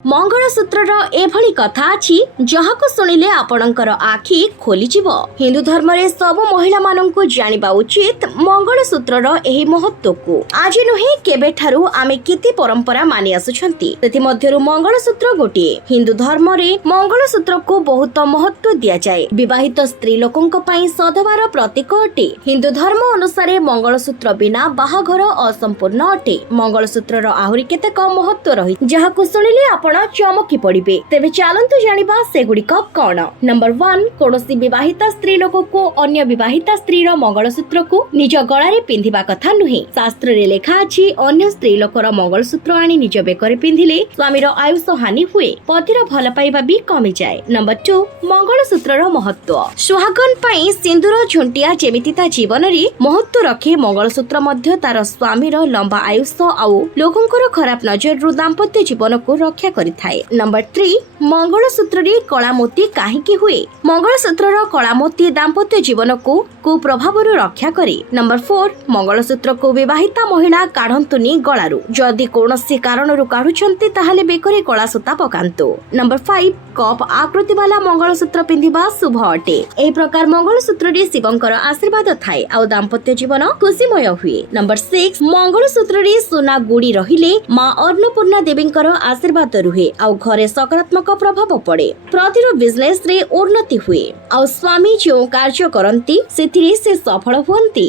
मंगलसूत्रर एभली कथा अछि जहाको सुनिले आपणकर आखि खोलिजिव। हिंदू धर्म रे सब महिला माननकु जानिबा उचित मंगलसूत्रर एही महत्व को। आज नुहे केबे ठारू आमे किति परंपरा मानि आसुछंती, सेति मध्यरु मंगलसूत्र गोटिए। हिंदू धर्म रे मंगलसूत्र को बहुत महत्व दिया जाय। विवाहित स्त्री लोकंक पई सधवार प्रतीक अटे। हिंदू धर्म अनुसार मंगलसूत्र बिना बाहाघर असंपूर्ण अटे। मंगलसूत्रर आहुरी केतेक महत्व रही जहाको सुनिले आपण चमकी पड़िबे। तेबे चलंतु जानिबा सेगुड़िक कौन। नंबर 1, कोनोसी विवाहिता स्त्री लोक को अन्य विवाहिता स्त्री रो मंगलसूत्र को निज गळारे पिंधिबा कथा नुहे। शास्त्र रे लेखा अछि अन्य स्त्री लोकर मंगलसूत्र आनी निज बेकरे पिंधिले स्वामी रो आयुष हानि हुए, पतिर भल पाइबा भी कमी जाए। नंबर 2, मंगलसूत्र रो महत्व। सुहागन पई सिंदूर झुंटिया जेमिति ता जीवन रे महत्व रखे, मंगलसूत्र मध्य तार स्वामी रो लंबा आयुष आउ लोकंकर खराब नजर रु दाम्पत्य जीवन को रक्षा करिथाए। नंबर 3, मंगलसूत्र रे कला मोती काहेकि हुए। मंगलसूत्र रो कला मोती दाम्पत्य जीवन को कुप्रभाव रु रक्षा करे। नंबर 4, मंगलसूत्र को विवाहिता महिला काढंतुनी गळारू। जदि कोनोसी कारण रु काढुछंती ताहाले बेकरे कला सूता पकांतो। नंबर 5, कप आकृति वाला मंगलसूत्र पिंधिबा शुभ अटे। एही प्रकार मंगलसूत्र रे शिवंकर आशीर्वाद थाए आ दाम्पत्य जीवन खुशीमय हुए। नंबर 6, मंगलसूत्र रे सोना गुड़ी रहिले मां अन्नपूर्णा देवींकर आशीर्वाद रुहे आ घरे सकारात्मक प्रभाव पड़े। प्रतिरो बिजनेस रे उन्नति हुए आ स्वामी जो कार्य करंती सेथिरे से सफल हुअंती।